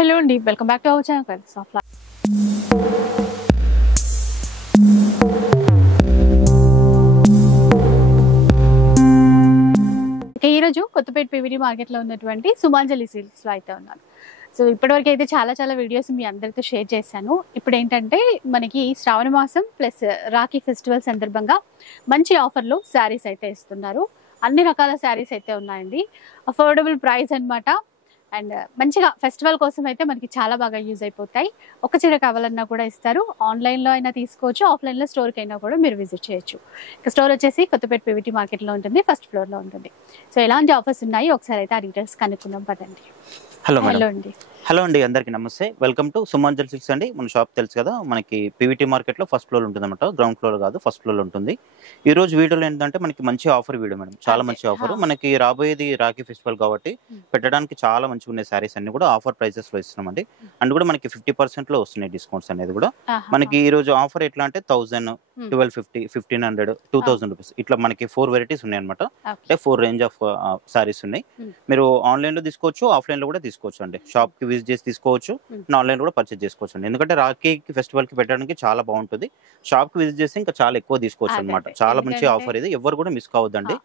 Hello అండి, welcome back to our channel soft life. ఈరోజు Kothapeta PVT మార్కెట్లో ఉన్నటువంటి సుమాంజలి సిల్క్స్లో అయితే ఉన్నాను. సో ఇప్పటివరకు అయితే చాలా వీడియోస్ మీ అందరితో షేర్ చేశాను. ఇప్పుడు ఏంటంటే మనకి శ్రావణ మాసం ప్లస్ రాఖీ ఫెస్టివల్ సందర్భంగా మంచి ఆఫర్లో శారీస్ అయితే ఇస్తున్నారు. అన్ని రకాల శారీస్ అయితే ఉన్నాయండి. అఫోర్డబుల్ ప్రైస్ అన్నమాట. అండ్ మంచిగా ఫెస్టివల్ కోసం అయితే మనకి చాలా బాగా యూజ్ అయిపోతాయి. ఒక చీర కావాలన్నా కూడా ఇస్తారు. ఆన్లైన్లో అయినా తీసుకోవచ్చు, ఆఫ్లైన్లో స్టోర్కి అయినా కూడా మీరు విజిట్ చేయొచ్చు. ఇక స్టోర్ వచ్చేసి కొత్తపేట పీవీటీ మార్కెట్లో ఉంటుంది, ఫస్ట్ ఫ్లోర్లో ఉంటుంది. సో ఎలాంటి ఆఫర్స్ ఉన్నాయి ఒకసారి అయితే ఆ డీటెయిల్స్ కనుక్కుందాం పదండి. హలో అండి, అందరికీ నమస్తే. వెల్కమ్ టు సుమాంజలి సిల్క్స్ అండి. మన షాప్ తెలుసు కదా, మనకి పీవీటీ మార్కెట్లో ఫస్ట్ ఫ్లోర్ ఉంటుంది అనమాట. గ్రౌండ్ ఫ్లోర్ కాదు, ఫస్ట్ ఫ్లోర్ ఉంటుంది. ఈ రోజు వీడియోలో ఏంటంటే మనకి మంచి ఆఫర్ వీడియో మేడం, చాలా మంచి ఆఫర్. మనకి రాబోయేది రాఖీ ఫెస్టివల్ కాబట్టి పెట్టడానికి చాలా మంచిగా ఉన్నాయి శారీస్ అన్ని కూడా ఆఫర్ ప్రైసెస్ లో ఇస్తున్నామండి. అండ్ కూడా మనకి 50% లో వస్తున్నాయి డిస్కౌంట్స్ అనేది కూడా. మనకి ఈ రోజు ఆఫర్ ఎట్లా అంటే 1000, 1250, 1500, 2000 రూపీస్ ఇట్లా మనకి 4 వెరైటీస్ ఉన్నాయి అనమాట. అంటే 4 రేంజ్ ఆఫ్ శారీస్ ఉన్నాయి. మీరు ఆన్లైన్ లో తీసుకోవచ్చు, ఆఫ్లైన్ లో కూడా తీసుకోవచ్చు అండి. షాప్ కి విజిట్ చేసి తీసుకోవచ్చు, ఆన్లైన్ కూడా పర్చేస్ చేసుకోవచ్చు అండి. ఎందుకంటే రాఖీ ఫెస్టివల్ కి పెట్టడానికి చాలా బాగుంటుంది. షాప్ కి విజిట్ చేసి ఇంకా చాలా ఎక్కువ తీసుకోవచ్చు అనమాట. చాలా మంచి ఆఫర్ ఇది, ఎవరు కూడా మిస్ కావద్దండి.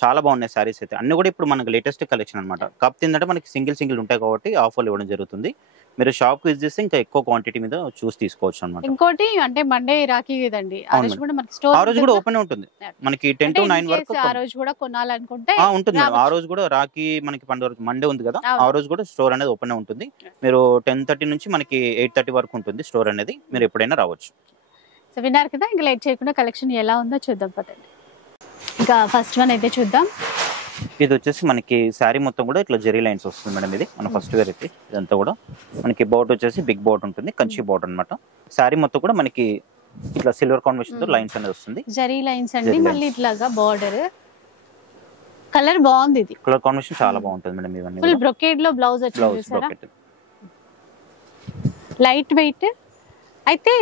చాలా బాగున్నాయి శారీస్ అయితే అన్ని కూడా. ఇప్పుడు మనకి లేటెస్ట్ కలెక్షన్ అనమాట. కాకపోతే ఏంటంటే మనకి సింగిల్ ఉంటాయి కాబట్టి ఆఫర్లు ఇవ్వడం జరుగుతుంది. మీరు షాప్ విజిట్ చేస్తే ఇంకా ఎక్కువ క్వాంటిటీ మీద చూసి తీసుకోవచ్చు అనమాట. ఇంకోటి అంటే మండే రాఖీ కదండి, ఆ రోజు కూడా ఓపెన్ ఉంటుంది మనకి 10 to 9 వరకు. ఆ రోజు కూడా కొనాలనుకుంటే ఉంటుంది. ఆ రోజు కూడా రాఖీ మనకి పండుగ మండే ఉంది కదా, ఆ రోజు కూడా స్టోర్ అనేది ఓపెన్ ఉంటుంది. మీరు 10:30 నుంచి మనకి 8:30 వరకు ఉంటుంది స్టోర్ అనేది. మీరు ఎప్పుడైనా రావచ్చు. సో విన్నారు కదా, ఇంకా లేట్ చేయకుండా కలెక్షన్ ఎలా ఉందో చూద్దాం పదండి. ఇంకా ఫస్ట్ వన్ అయితే చూద్దాం. ఇది వచ్చేసి మనకి శారీ మొత్తం కూడా ఇట్లా జెరీ లైన్స్ వస్తుంది మేడం. ఇది మన ఫస్ట్ వెరైటీ. ఇదంతా కూడా మనకి బోట్ వచ్చేసి బిగ్ బోట్ ఉంటుంది, కంచి బోట్ అనమాట. శారీ మొత్తం కూడా మనకి ఇట్లా సిల్వర్ కాంబినేషన్ తో లైన్స్ అనేది వస్తుంది, జెరీ లైన్స్ అండి. మళ్ళీ ఇట్లాగా బార్డర్ కలర్ బాగుంది. ఇది కలర్ కాంబినేషన్ చాలా బాగుంటుంది మేడం. ఇవన్నీ ఫుల్ బ్రొకేడ్ లో బ్లౌజ్ వచ్చింది, లైట్ వెయిట్. అయితే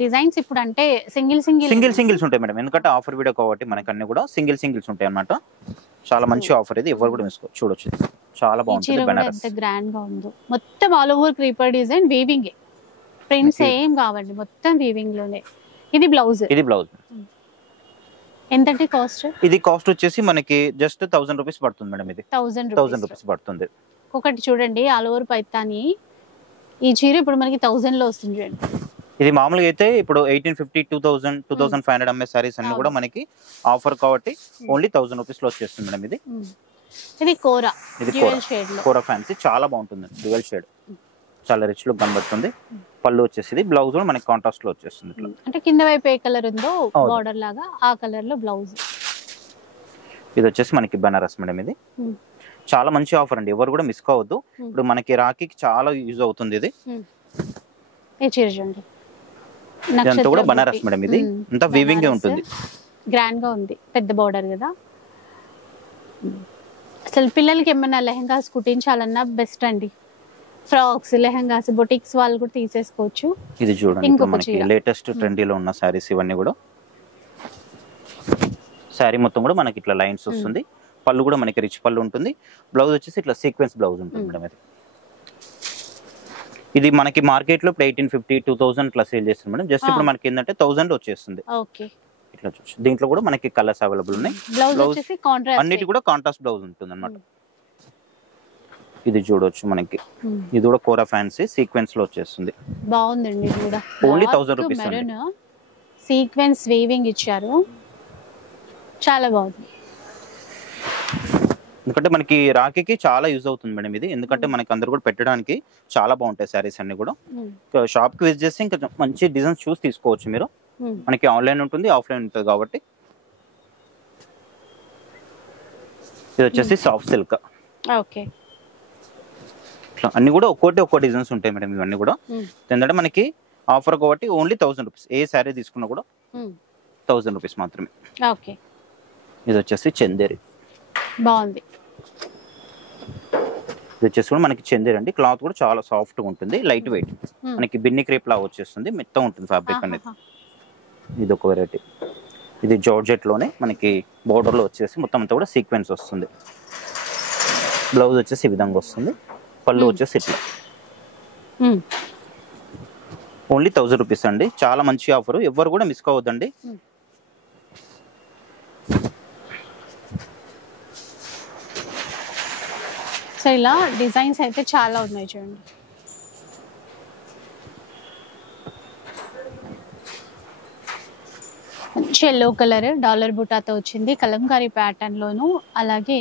డిజైన్స్ ఇప్పుడు అంటే సింగిల్స్ ఉంటాయి మేడం. ఎందుకంటే ఆఫర్ వీడియో కాబట్టి మనకి అన్ని కూడా సింగిల్స్ ఉంటాయి అన్నమాట. చాలా మంచి ఆఫర్ ఇది, ఎవరు కూడా మిస్ చూడొచ్చు. చాలా బాగుంటుంది. ఎంత గ్రాండ్ గా ఉందో, మొత్తం all over creeper design, weaving, prints ఏం కావండి, మొత్తం వీవింగ్ లోనే. ఇది బ్లౌజ్ ఎంతంటే కాస్ట్? ఇది కాస్ట్ వచ్చేసి మనకి జస్ట్ 1000 రూపీస్ పడుతుంది మేడం. ఇది 1000 రూపీస్ పడుతుంది. ఒకటి చూడండి, ఆల్ ఓవర్ పైతాని. ఈ చీర ఇప్పుడు మనకి 1000 లో వస్తుంది చూడండి. ఇది మామూలుగా అయితే ఇప్పుడు 1850, 2000, 2500 అమ్మే సారీస్ అన్ని కూడా మనకి ఆఫర్ కాబట్టి ఓన్లీ 1000 రూపీస్ లో వచ్చేస్తుంది మేడం. ఇది కోరా ఫ్యాన్సీ చాలా బాగుంటుంది. డ్యూయల్ షేడ్ చాలా రిచ్ లుక్ కనబడుతుంది. పళ్ళు వచ్చేసి బ్లౌజ్ కూడా మనకి కాంట్రాస్ట్ లో వచ్చేస్తుంది. ఇట్లా అంటే కింద వైపు ఏ కలర్ ఉందో బార్డర్ లాగా ఆ కలర్ లో బ్లౌజ్. ఇది వచ్చేసి మనకి బనారస్ మేడం. ఇది చాలా మంచి ఆఫర్ అండి, ఎవరు కూడా మిస్ కావద్దు. ఇప్పుడు మనకి రాఖీకి చాలా యూజ్ అవుతుంది. ఇది ఇదంతా కూడా బనారస్ మేడం. ఇది అంతా వీవింగ్ ఉంటుంది, గ్రాండ్ గా ఉంది, పెద్ద బార్డర్ కదా. అసలు పిల్లలకి ఏమన్నా లెహంగాస్ కుట్టించాలన్నా బెస్ట్ అండి. ఫ్రాక్స్, లెహంగాస్, బొటిక్స్ వాళ్ళు కూడా తీసేసుకోవచ్చు. ఇది చూడండి, మనకి లేటెస్ట్ ట్రెండీలో ఉన్న సారీస్ ఇవన్నీ కూడా. శారీ మొత్తం కూడా మనకి ఇట్లా లైన్స్ వస్తుంది. పళ్ళు కూడా మనకి రిచ్ పళ్ళు ఉంటుంది. బ్లౌజ్ వచ్చేసి ఇట్లా సీక్వెన్స్ బ్లౌజ్ ఉంటుంది మేడం. ఇది మనకి మార్కెట్ లో ఇప్పుడు 1850, 2000 ఇట్లా సేల్ చేస్తుంది మేడం. జస్ట్ ఇప్పుడు మనకి ఏంటంటే 1000 వచ్చేస్తుంది. ఇట్లా చూసి దీంట్లో కూడా మనకి కలర్స్ అవైలబుల్ ఉన్నాయి. బ్లౌజ్ అన్నిటి కూడా కాంట్రాస్ట్ బ్లౌజ్ ఉంటుంది అన్నమాట. ఇది చూడొచ్చు మనకి. ఇది కూడా కోరా ఫ్యాన్సీ సీక్వెన్స్ లో వచ్చేస్తుంది. బాగుందండి. ఇది కూడా ఓన్లీ 1000 రూపీస్. సీక్వెన్స్ వీవింగ్ ఇచ్చారు, చాలా బాగుంది. ఎందుకంటే మనకి రాఖీకి చాలా యూజ్ అవుతుంది మేడం ఇది. ఎందుకంటే మనకి అందరు కూడా పెట్టడానికి చాలా బాగుంటాయి శారీస్ అన్ని కూడా. షాప్ కి విజిట్ చేస్తే ఇంకా మంచి డిజైన్స్ చూసి తీసుకోవచ్చు మీరు. మనకి ఆన్లైన్ ఉంటుంది, ఆఫ్లైన్ ఉంటుంది కాబట్టి. ఇది వచ్చేసి సాఫ్ట్ సిల్క్. అన్ని కూడా ఒక్కో డిజైన్స్ ఉంటాయి మేడం. ఇవన్నీ కూడా ఎందుకంటే మనకి ఆఫర్ కాబట్టి ఓన్లీ 1000 రూపీస్. ఏ శారీ తీసుకున్నా కూడా 1000 రూపీస్ మాత్రమే. ఇది వచ్చేసి చందేరి, బాగుంది. ఇది వచ్చేసి కూడా మనకి చందేరి అండి. క్లాత్ కూడా చాలా సాఫ్ట్ గా ఉంటుంది, లైట్ వెయిట్. మనకి బిన్ని క్రేప్ లా వచ్చేస్తుంది, మెత్తగా ఉంటుంది ఫ్యాబ్రిక్ అనేది. ఇది ఒక వెరైటీ. ఇది జార్జెట్ లోనే మనకి బోర్డర్ లో వచ్చేసి మొత్తం అంతా కూడా సీక్వెన్స్ వస్తుంది. బ్లౌజ్ వచ్చేసి ఈ విధంగా వస్తుంది. పళ్ళు వచ్చేసి ఇట్లా ఓన్లీ 1000 రూపీస్ అండి. చాలా మంచి ఆఫర్, ఎవరు కూడా మిస్ కావద్దండి. సో ఇలా డిజైన్స్ అయితే చాలా ఉన్నాయి చూడండి. మంచి ఎల్లో కలర్ డాలర్ బుటాతో వచ్చింది, కలంకారీ ప్యాటర్న్ లోను. అలాగే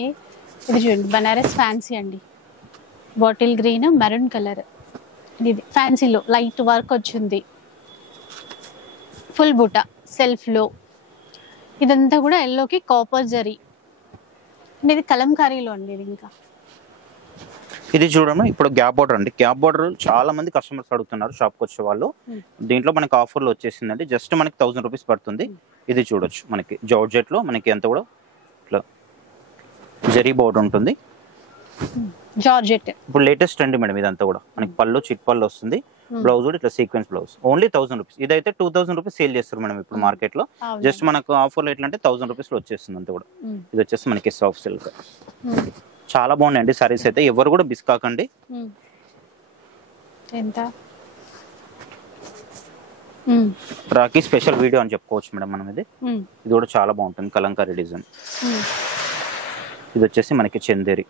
ఇది చూడండి బనారస్ ఫ్యాన్సీ అండి, బాటిల్ గ్రీన్ మెరూన్ కలర్. ఇది ఫ్యాన్సీలో లైట్ వర్క్ వచ్చింది, ఫుల్ బుటా సెల్ఫ్ లో. ఇదంతా కూడా ఎల్లోకి కాపర్ జరీ. ఇది కలంకారీలో అండి. ఇది ఇంకా ఇది చూడము, ఇప్పుడు గ్యాప్ బార్డర్ అండి. గ్యాప్ బార్డర్ చాలా మంది కస్టమర్స్ అడుగుతున్నారు షాప్కి వచ్చే వాళ్ళు. దీంట్లో మనకి ఆఫర్లో వచ్చేసిందండి, జస్ట్ మనకి 1000 రూపీస్ పడుతుంది. ఇది చూడొచ్చు, మనకి జార్జెట్ లో మనకి ఎంత కూడా ఇట్లా జరీ బార్డర్ ఉంటుంది. జార్జెట్ ఇప్పుడు లేటెస్ట్ ట్రెండ్ మేడం ఇదంతా కూడా. మనకి పళ్ళు చిట్ పళ్ళు వస్తుంది, బ్లౌజ్ కూడా ఇట్లా సీక్వెన్స్ బ్లౌజ్. Only 1000 rupees. ఇదైతే 2000 రూపీస్ సేల్ చేస్తారు మేడం ఇప్పుడు మార్కెట్ లో. జస్ట్ మనకు ఆఫర్లో ఎట్లా అంటే 1000 రూపీస్ లో వచ్చేస్తుంది అంతా కూడా. ఇది వచ్చేసి మనకి సాఫ్ట్ సిల్క్. చాలా బాగున్నాయండి సారీస్ అయితే, ఎవరు కూడా మిస్ కాకండి. ఎంత రాఖీ స్పెషల్ వీడియో అని చెప్పుకోవచ్చు మేడం మనం. ఇది కూడా చాలా బాగుంటుంది, కలంకారీ డిజైన్. ఇది వచ్చేసి మనకి చందేరి.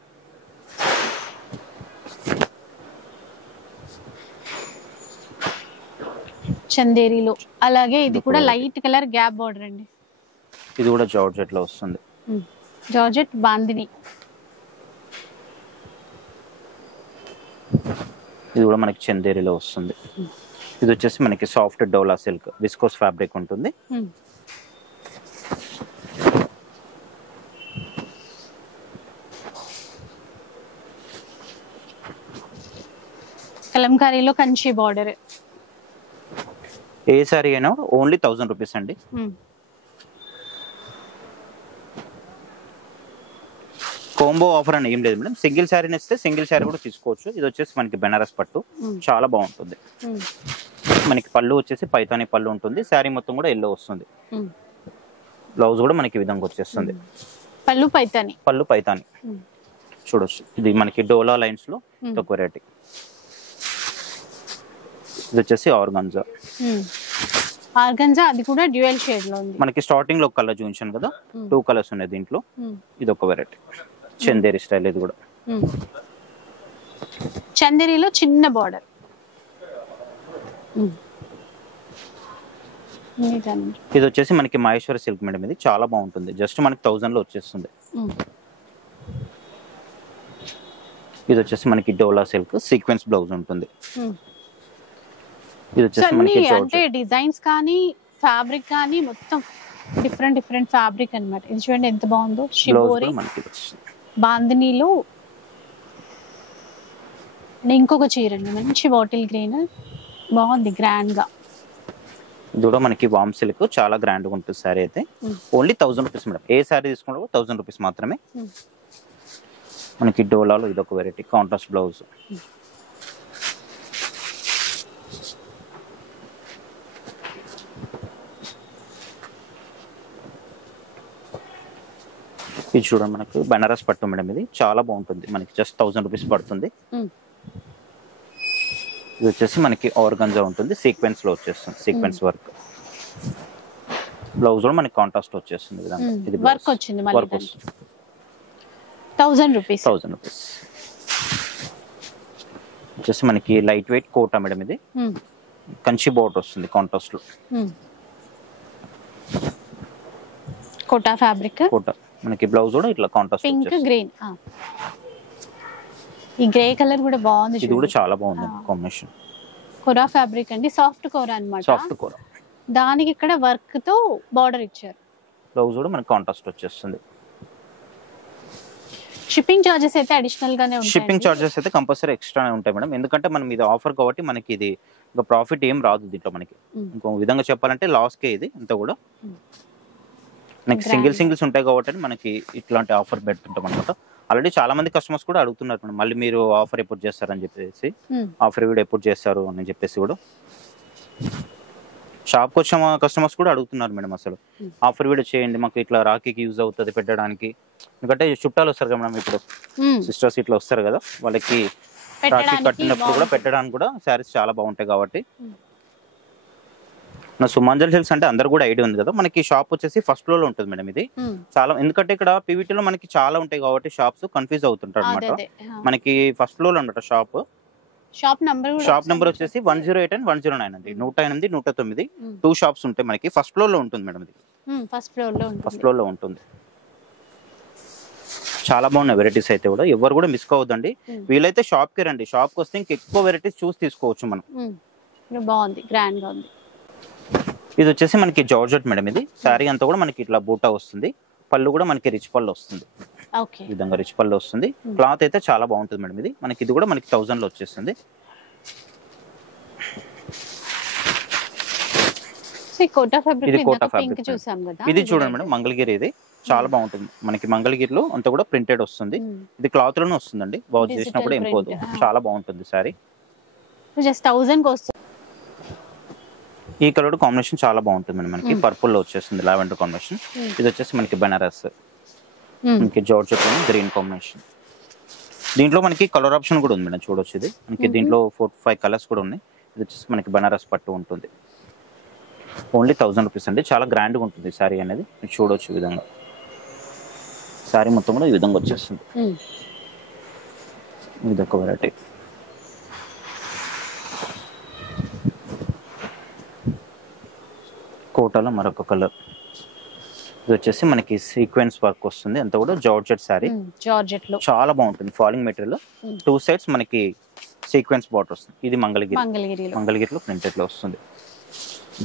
చందేరిలో అలాగే ఇది కూడా లైట్ కలర్ గ్యాప్ బార్డర్ అండి. ఇది కూడా జార్జెట్ లో వస్తుంది, జార్జెట్ బాందిని. ఇది కూడా మనకి చందేరిలో వస్తుంది. ఇది వచ్చేసి మనకి సాఫ్ట్ డోలా సిల్క్ విస్కోస్ ఫ్యాబ్రిక్ ఉంటుంది. కలంకారీలో కంచి బార్డర్. ఏ సారీ అయినా ఓన్లీ 1000 రూపీస్ అండి. కోంబో ఆఫర్ అని ఏం లేదు మేడం, సింగిల్ శారీ ఇస్తే సింగిల్ శారీ కూడా తీసుకోవచ్చు. ఇది వచ్చేసి మనకి బెనారస్ పట్టు, చాలా బాగుంటుంది. మనకి పళ్ళు వచ్చేసి పైతాని పళ్ళు ఉంటుంది, శారీ మొత్తం కూడా ఎల్లో వస్తుంది. బ్లౌజ్ కూడా మనకి ఈ విధంగా వచ్చేస్తుంది. పళ్ళు పైతాని, పళ్ళు పైతాని చూడొచ్చు. ఇది మనకి డోలా లైన్స్ లో ఒక వెరైటీ. ఇది వచ్చేసి ఆర్గాంజా. ఆర్గాంజా అది కూడా డ్యూయల్ షేడ్ లో ఉంది. మనకి స్టార్టింగ్ లో ఒక కలర్ చూపించాను కదా, 2 కలర్స్ ఉన్నాయి దీంట్లో. ఇది ఒక వెరైటీ చందేరి స్టైల్. ఇది కూడా చందేరిలో చిన్న బార్డర్. ఇది వచ్చేసి మనకి మహేశ్వరి సిల్క్ మేడం. ఇది చాలా బాగుంటుంది, జస్ట్ మనకి 1000 లో వచ్చేస్తుంది. ఇది వచ్చేసి మనకి డోలా సిల్క్ సీక్వెన్స్ బ్లౌజ్ ఉంటుంది. ఇది వచ్చేసి మనకి అంటే డిజైన్స్ కానీ ఫ్యాబ్రిక్ కానీ మొత్తం డిఫరెంట్ డిఫరెంట్ ఫ్యాబ్రిక్ అన్నమాట. ఇది చూడండి ఎంత బాగుందో, షిబోరి బాందినీలో. ఇంకొక చీర అండి, మంచి బాటిల్ గ్రీన్, బాగుంది గ్రాండ్ గా. ఇది కూడా మనకి వామ్ సిల్క్, చాలా గ్రాండ్ గా ఉంటుంది సారీ అయితే. Only 1000 rupees madam. ఏ సారీ తీసుకుంటే 1000 రూపీస్ మాత్రమే. మనకి డోలాలో ఇది ఒక వెరైటీ కాంట్రాస్ట్ బ్లౌజ్. ఇది చూడండి మనకు బనారస్ పట్టు మేడం. ఇది చాలా బాగుంటుంది, మనకి జస్ట్ 1000 రూపీస్ పడుతుంది. ఇది వచ్చేసి మనకి ఆర్గాంజా ఉంటుంది, సీక్వెన్స్ లో వచ్చేస్తుంది, సీక్వెన్స్ వర్క్. బ్లౌజ్ కూడా మనకి కాంట్రాస్ట్ వచ్చేస్తుంది. ఇది వర్క్ వచ్చింది, వర్క్ 1000 రూపీస్. 1000 రూపీస్ వచ్చేసి మనకి లైట్ వెయిట్ కోటా మేడం. ఇది కంచి బోర్డర్ వస్తుంది కాంట్రాస్ట్ లో. కోటా ఫ్యాబ్రిక్, కోటా. మనకి బ్లౌజ్ కూడా ఇట్లా కాంట్రాస్ట్ పింక్ గ్రీన్. ఈ గ్రే కలర్ కూడా బాగుంది. ఇది కూడా చాలా బాగుంది కాంబినేషన్. కోరా ఫ్యాబ్రిక్ అండి, సాఫ్ట్ కోరా అన్నమాట. సాఫ్ట్ కోరా, దానికి ఇక్కడ వర్క్ తో బార్డర్ ఇచ్చారు. బ్లౌజ్ కూడా మనకి కాంట్రాస్ట్ వచ్చేస్తుంది. షిప్పింగ్ చార్జెస్ అయితే అడిషనల్ గానే ఉంటాయి. షిప్పింగ్ చార్జెస్ అయితే కంపల్సరీ ఎక్స్ట్రానే ఉంటాయి మేడం, ఎందుకంటే మనం ఇది ఆఫర్ కాబట్టి మనకి ఇది ఇంకా ప్రాఫిట్ ఏం రాదు దీంట్లో. మనకి ఇంకో విధంగా చెప్పాలంటే లాస్ కే ఇది ఇంత కూడా. మనకి సింగిల్స్ ఉంటాయి కాబట్టి మనకి ఇట్లాంటి ఆఫర్ పెడుతుంటాం అనమాట. ఆల్రెడీ చాలా మంది కస్టమర్స్ కూడా అడుగుతున్నారు మళ్ళీ మీరు ఆఫర్ ఎప్పుడు చేస్తారని చెప్పేసి, ఆఫర్ వీడియో ఎప్పుడు చేస్తారు అని చెప్పేసి కూడా షాప్కి వచ్చిన కస్టమర్స్ కూడా అడుగుతున్నారు మేడం. అసలు ఆఫర్ వీడియో చేయండి, మాకు ఇట్లా రాఖీకి యూజ్ అవుతుంది పెట్టడానికి. ఎందుకంటే చుట్టాలు వస్తారు కదా మేడం, ఇప్పుడు సిస్టర్స్ ఇట్లా వస్తారు కదా, వాళ్ళకి రాఖీ కట్టినప్పుడు కూడా పెట్టడానికి కూడా శారీస్ చాలా బాగుంటాయి కాబట్టి. నా సుమాంజలి సిల్క్స్ అంటే అందరు కూడా ఐడియా ఉంది కదా, మనకి షాప్ వచ్చేసి ఫస్ట్ ఫ్లోర్ లో ఉంటుంది మేడం. ఇది చాలా, ఎందుకంటే ఇక్కడ పీవీటీ లో మనకి చాలా ఉంటాయి కాబట్టి షాప్స్ కన్ఫ్యూజ్ అవుతుంటారు అనమాట. మనకి ఫస్ట్ ఫ్లోర్ లో అనమాట షాప్. షాప్ నెంబర్ వచ్చేసి 108 and 109 అండి. 108, 109 2 షాప్స్ ఉంటాయి మనకి. ఫస్ట్ ఫ్లోర్ లో ఉంటుంది మేడం ఇది. ఫస్ట్ ఫ్లోర్ లో ఉంటుంది. చాలా బాగున్నాయి వెరైటీస్ అయితే కూడా, ఎవరు కూడా మిస్ కావద్దండి. వీలైతే షాప్ కి రండి, షాప్ కి వస్తే ఇంకెక్కువ వెరైటీస్ చూసి తీసుకోవచ్చు మనం. బాగుంది, గ్రాండ్ గా ఉంది. ఇది వచ్చేసి మనకి జార్జెట్ మేడం. ఇది శారీ అంతా కూడా మనకి ఇట్లా బూటా వస్తుంది, పళ్ళు కూడా మనకి రిచ్ పళ్ళు వస్తుంది. ఈ విధంగా రిచ్ పళ్ళు వస్తుంది. క్లాత్ అయితే చాలా బాగుంటుంది మేడం. ఇది మనకి, ఇది కూడా మనకి 1000 లో వచ్చేస్తుంది. ఇది కోటా ఫ్యాబ్రిక్. ఇది చూడండి మేడం, మంగళగిరి. ఇది చాలా బాగుంటుంది మనకి. మంగళగిరిలో అంతా కూడా ప్రింటెడ్ వస్తుంది. ఇది క్లాత్ లోనే వస్తుందండి, వాష్ చేసినప్పుడు ఏం పోదు. చాలా బాగుంటుంది శారీ. జస్ట్ 1000 కి వస్తుంది. ఈ కలర్ కాంబినేషన్ చాలా బాగుంటుంది మేడం. మనకి పర్పుల్ లో వచ్చేస్తుంది, లావెండర్ కాంబినేషన్. ఇది వచ్చేసి మనకి బనారస్, మనకి జార్జెట్ గ్రీన్ కాంబినేషన్. దీంట్లో మనకి కలర్ ఆప్షన్ కూడా ఉంది మేడం, చూడొచ్చు. ఇది మనకి దీంట్లో 4-5 కలర్స్ కూడా ఉన్నాయి. ఇది వచ్చేసి మనకి బనారస్ పట్టు ఉంటుంది. ఓన్లీ 1000 రూపీస్ అండి. చాలా గ్రాండ్ గా ఉంటుంది శారీ అనేది, మీరు చూడొచ్చు ఈ విధంగా. శారీ మొత్తం కూడా ఈ విధంగా వచ్చేస్తుంది. ఇది ఒక వెరైటీ. కోటాలో మరొక కలర్. ఇది వచ్చేసి మనకి సీక్వెన్స్ వర్క్ వస్తుంది, అంతా కూడా జార్జెట్ శారీ. జార్జెట్ లో చాలా బాగుంటుంది. ఫాలింగ్ మెటీరియల్, 2 సైడ్స్ మనకి సీక్వెన్స్ బార్డర్ వస్తుంది. ఇది మంగళగిరిలో ప్రింటెడ్ లో వస్తుంది.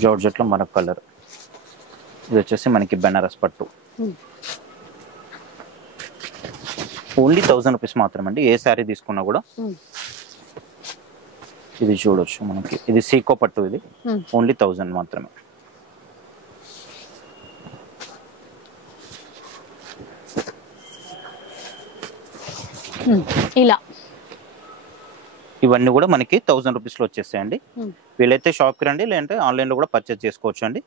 జార్జెట్ లో మరొక కలర్. ఇది వచ్చేసి మనకి బెనారస్ పట్టు. ఓన్లీ 1000 రూపీస్ మాత్రమే అండి, ఏ శారీ తీసుకున్నా కూడా. ఇది చూడొచ్చు మనకి, ఇది సీకో పట్టు. ఇది ఓన్లీ 1000 మాత్రమే. ఇలా ఇవన్నీ కూడా మనకి 1000 రూపీస్ లో వచ్చేస్తాయండి. వీలైతే షాప్ కి రండి, లేదంటే ఆన్లైన్ లో కూడా పర్చేస్ చేసుకోవచ్చు అండి.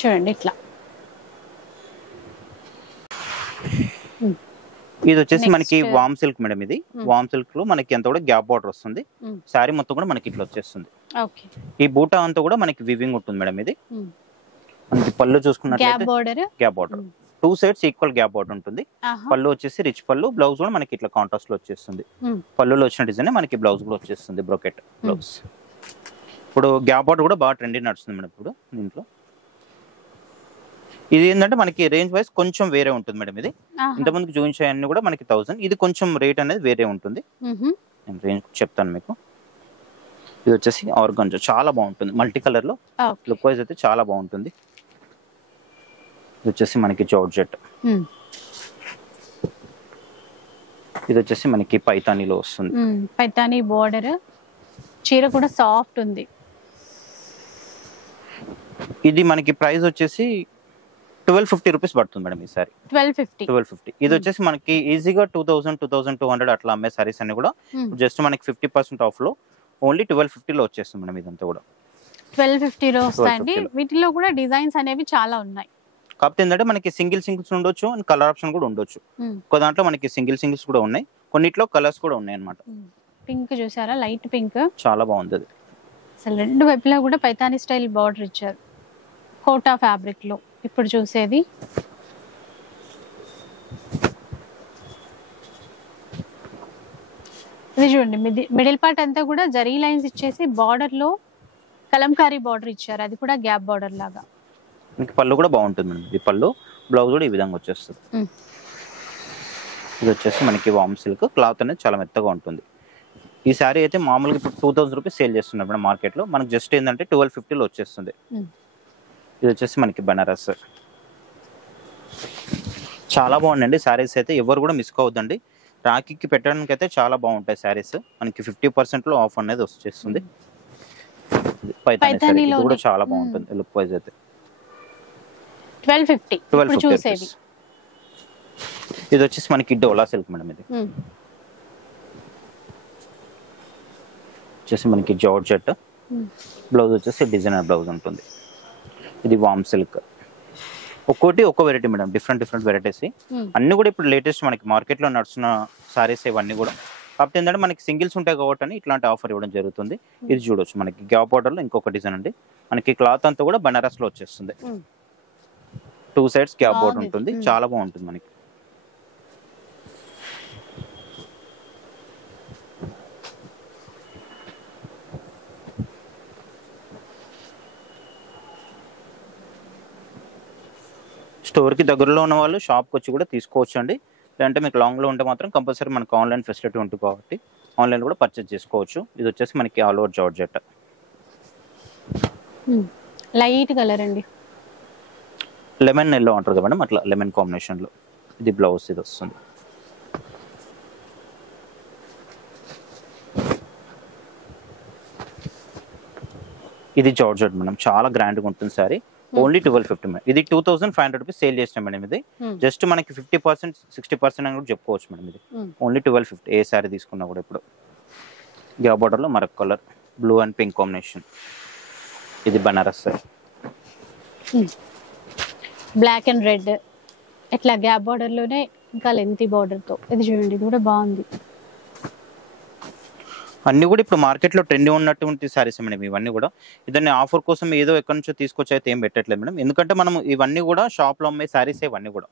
చూడండి ఇట్లా. ఇది వచ్చేసి మనకి వామ్ సిల్క్ మేడం. ఇది వామ్ సిల్క్ లో మనకి అంతా కూడా గ్యాప్ బార్డర్ వస్తుంది. శారీ మొత్తం కూడా మనకి ఇట్లా వచ్చేస్తుంది. ఈ బూటా అంతా కూడా మనకి వివింగ్ ఉంటుంది మేడం. ఇది మనకి పళ్ళు చూసుకున్నట్లయితే gap border, 2 sides equal gap border ఉంటుంది. పళ్ళు వచ్చేసి రిచ్ పళ్ళు, బ్లౌజ్ కూడా మనకి ఇట్లా కాంట్రాస్ట్ లో వచ్చేస్తుంది. పళ్ళులో వచ్చిన డిజైన్ మనకి బ్లౌజ్ కూడా వచ్చేస్తుంది, బ్రోకెట్ బ్లౌజ్. ఇప్పుడు గ్యాప్ బార్డర్ కూడా బాగా ట్రెండింగ్ నడుస్తుంది మేడం ఇప్పుడు దీంట్లో. ఇది ఏంటంటే మనకి రేంజ్ వైస్ కొంచెం వేరే ఉంటుంది మేడం. ఇది ఇంతకుముందు చూపించే అన్ని కూడా మనకి 1000. ఇది కొంచెం రేట్ అనేది వేరే ఉంటుంది, నేను రేంజ్ చెప్తాను మీకు. ఇది వచ్చేసి ఆర్గాంజా, చాలా బాగుంటుంది. మల్టీ కలర్ లో లుక్ వైజ్ అయితే చాలా బాగుంటుంది. ఇది వచ్చేసి మనకి జార్జెట్. ఇది వచ్చేసి మనకి పైతానీలో వస్తుంది. పైతానీ బోర్డర్, చీర కూడా సాఫ్ట్ ఉంది. ఇది మనకి ప్రైస్ వచ్చేసి 1250 రూపీస్ పడుతుంది మేడం ఈ సారీ. 1250. ఇది వచ్చేసి మనకి ఈజీగా 2000, 2200 అట్లా అమ్మే సారీస్ అన్ని కూడా జస్ట్ మనకి 50% ఆఫ్ లో ఓన్లీ 1250 లో వచ్చేస్తుంది మేడం. ఇదంతా కూడా 1250 లో వస్తాయండి. వీటిలో కూడా డిజైన్స్ అనేవి చాలా ఉన్నాయి. కాకపోతే ఏంటంటే మనకి సింగిల్స్ ఉండొచ్చు, అండ్ కలర్ ఆప్షన్ కూడా ఉండొచ్చు. ఒక దాంట్లో మనకి సింగిల్స్ కూడా ఉన్నాయి, కొన్నిట్లో కలర్స్ కూడా ఉన్నాయి అన్నమాట. పింక్ చూసారా, లైట్ పింక్, చాలా బాగుంది. అది అసలు రెండు వైపులా కూడా పైతానీ స్టైల్ బార్డర్ ఇచ్చారు కోటా ఫ్యాబ్రిక్ లో. ఇప్పుడు చూసేది ఇది చూడండి, మిడిల్ పార్ట్ అంతా కూడా జరీ లైన్స్ ఇచ్చేసి బార్డర్ లో కలంకారీ బార్డర్ ఇచ్చారు, అది కూడా గ్యాప్ బార్డర్ లాగా. మీకు పళ్ళు కూడా బాగుంటుంది మేడం. ఇది పళ్ళు, బ్లౌజ్ కూడా ఈ విధంగా వచ్చేస్తుంది. ఇది వచ్చేసి మనకి వామ్ సిల్క్, క్లాత్ అనేది చాలా మెత్తగా ఉంటుంది. ఈ శారీ అయితే మామూలుగా ఇప్పుడు 2000 రూపీస్ సేల్ చేస్తున్నారు మేడం మార్కెట్ లో, మనకు జస్ట్ ఏంటంటే 1250 వచ్చేస్తుంది. ఇది వచ్చేసి మనకి బనారస్, చాలా బాగుందండి శారీస్ అయితే, ఎవరు కూడా మిస్ కావద్దండి. రాఖీకి పెట్టడానికి అయితే చాలా బాగుంటాయి శారీస్. మనకి 50% లో ఆఫ్ అనేది వచ్చేస్తుంది. పైతానీ కూడా చాలా బాగుంటుంది లుక్ వైజ్ అయితే. 1250. ఇది వచ్చేసి మనకి డోలా సిల్క్ మేడం. ఇది వచ్చేసి మనకి జార్జెట్, బ్లౌజ్ వచ్చేసి డిజైనర్ బ్లౌజ్ ఉంటుంది. ఇది వామ్ సిల్క్. ఒక్కోటి ఒక్కో వెరైటీ మేడం, డిఫరెంట్ వెరైటీస్. అన్ని కూడా ఇప్పుడు లేటెస్ట్ మనకి మార్కెట్ లో నడుస్తున్న సారీస్ ఇవన్నీ కూడా. కాకపోతే ఏంటంటే మనకి సింగిల్స్ ఉంటాయి కాబట్టి ఇట్లాంటి ఆఫర్ ఇవ్వడం జరుగుతుంది. ఇది చూడొచ్చు మనకి గ్యాప్ బార్డర్ లో ఇంకొక డిజైన్ అండి. మనకి క్లాత్ అంతా కూడా బనారస్ లో వచ్చేస్తుంది. 2 సైడ్స్ గ్యాప్ బార్డర్ ఉంటుంది, చాలా బాగుంటుంది మనకి. స్టోర్ కి దగ్గరలో ఉన్న వాళ్ళు షాప్ కి వచ్చి కూడా తీసుకోవచ్చు అండి. లేదంటే మీకు లాంగ్ లో ఉంటే మాత్రం కంపల్సరీ మనకు ఆన్లైన్ ఫెసిలిటీ ఉంటుంది కాబట్టి ఆన్లైన్ కూడా పర్చేస్ చేసుకోవచ్చు. ఇది వచ్చేసి మనకి all over georgette, light colour అండి, లెమన్ ఎల్లో అంటారు కదా మేడం, అట్లా లెమన్ కాంబినేషన్ లో. ఇది బ్లౌజ్ ఇది వస్తుంది. ఇది జార్జెట్ మేడం, చాలా గ్రాండ్ గా ఉంటుంది సారీ. Only 1250 madam. ఇది 2500 రూపీస్ సేల్ చేసినాం మేడం. ఇది జస్ట్ మనకి 50% 60% అని కూడా చెప్పుకోవచ్చు మేడం. ఇది ఓన్లీ 1250 ఏ సారీ తీసుకున్నా కూడా. ఇప్పుడు గ్యాప్ బార్డర్ లో మరొక colour blue and pink combination. ఇది Banaras sari, black and red ఇట్లా గ్యాప్ బార్డర్ లోనే ఇంకా లెంతీ బార్డర్ తో. ఇది చూడండి, ఇది కూడా బాగుంది. అన్ని కూడా ఇప్పుడు మార్కెట్ లో ట్రెండ్ ఉన్నటువంటి సారీస్ మేడం ఇవన్నీ కూడా. ఇదన్నీ ఆఫర్ కోసం ఏదో ఎక్కడి నుంచో తీసుకొచ్చి అయితే ఏం పెట్టట్లేదు మేడం. ఎందుకంటే మనం ఇవన్నీ కూడా షాప్ లో అమ్మే సారీస్ ఇవన్నీ కూడా.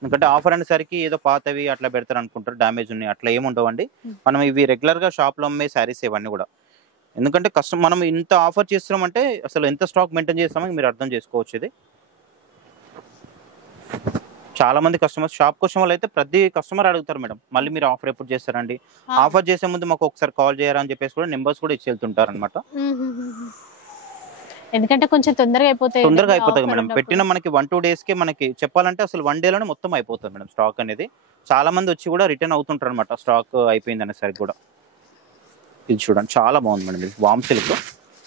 ఎందుకంటే ఆఫర్ అనేసరికి ఏదో పాతవి అట్లా పెడతారు అనుకుంటారు, డ్యామేజ్ ఉన్నాయి, అట్లా ఏముండవండి. మనం ఇవి రెగ్యులర్ గా షాప్ లో అమ్మే సారీస్ ఇవన్నీ కూడా. ఎందుకంటే మనం ఇంత ఆఫర్ చేస్తున్నామంటే అసలు ఎంత స్టాక్ మెయింటైన్ చేస్తామో మీరు అర్థం చేసుకోవచ్చు. ఇది చాలా మంది కస్టమర్స్ షాప్ కోసం వాళ్ళు అయితే ప్రతి కస్టమర్ అడుగుతారు మేడం, మళ్ళీ మీరు ఆఫర్ ఎప్పుడు చేస్తారండి, ఆఫర్ చేసే ముందు మాకు ఒకసారి కాల్ చేయరా అని చెప్పేసి కూడా నెంబర్స్ కూడా ఇచ్చి వెళ్తుంటారు అనమాట. ఎందుకంటే కొంచెం తొందరగా అయిపోతాయి మేడం. పెట్టిన మనకి 1-2 days కే మనకి చెప్పాలంటే అసలు 1 day లోనే మొత్తం అయిపోతుంది మేడం స్టాక్ అనేది. చాలా మంది వచ్చి కూడా రిటర్న్ అవుతుంటారు అనమాట స్టాక్ అయిపోయింది అనేసరికి కూడా. ఇది చూడండి చాలా బాగుంది మేడం. ఇది వామ్ సిల్క్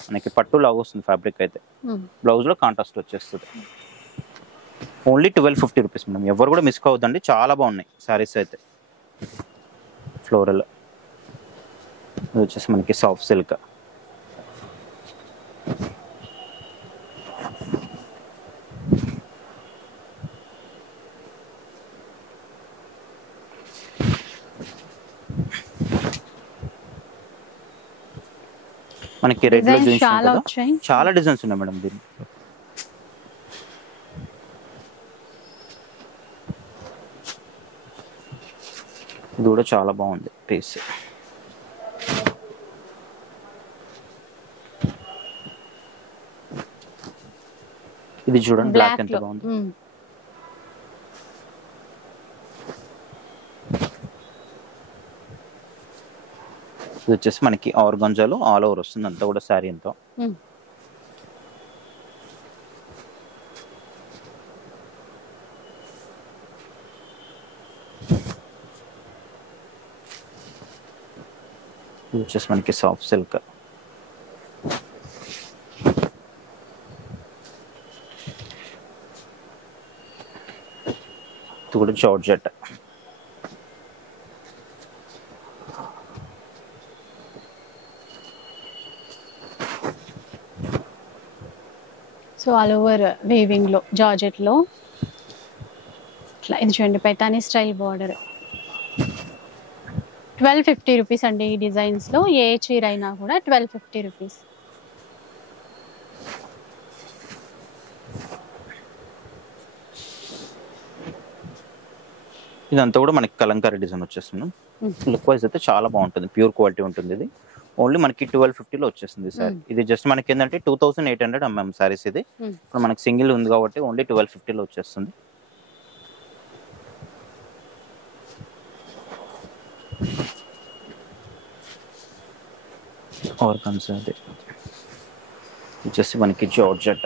మనకి పట్టు లాగా వస్తుంది ఫ్యాబ్రిక్ అయితే. బ్లౌజ్ లో కాంట్రాస్ట్ వచ్చేస్తుంది. Only 1250 rupees madam. ఎవరు కూడా మిస్ కావద్దండి, చాలా బాగున్నాయి సారీస్ అయితే. ఫ్లోరల్ ఇది వచ్చేసి మనకి సాఫ్ట్ సిల్క్. మనకి రెడ్ లో చాలా డిజైన్స్ ఉన్నాయి మేడం. దీన్ని ఇది కూడా చాలా బాగుంది పీస్. ఇది చూడండి బ్లాక్ ఎంత బాగుంది. ఇది వచ్చేసి మనకి ఆర్గాంజాలో ఆల్ ఓవర్ వస్తుంది అంతా కూడా శారీ అంతా. ఇది వచ్చేసి మనకి సాఫ్ట్ సిల్క్. ఇది కూడా georgette. So all over weaving లో జార్జెట్ లో ఇట్లా. ఇది చూడండి పైతానీ స్టైల్ బార్డర్. 1250 రూపీస్ అండి. ఈ డిజైన్స్ లో ఏ చీర అయినా కూడా 1250 రూపీస్. ఇదంతా కూడా మనకి కలంకారీ డిజైన్ వచ్చేస్తున్నాం. లుక్ వైజ్ అయితే చాలా బాగుంటుంది, ప్యూర్ క్వాలిటీ ఉంటుంది. ఇది ఓన్లీ మనకి 1250 లో వచ్చేస్తుంది సార్. ఇది జస్ట్ మనకి ఏంటంటే 2800 అమ్మాం సారీస్. ఇది ఇప్పుడు మనకి సింగిల్ ఉంది కాబట్టి ఓన్లీ 1250 లో వచ్చేస్తుంది. ఆర్గాన్జా అది వచ్చేసి మనకి జార్జెట్.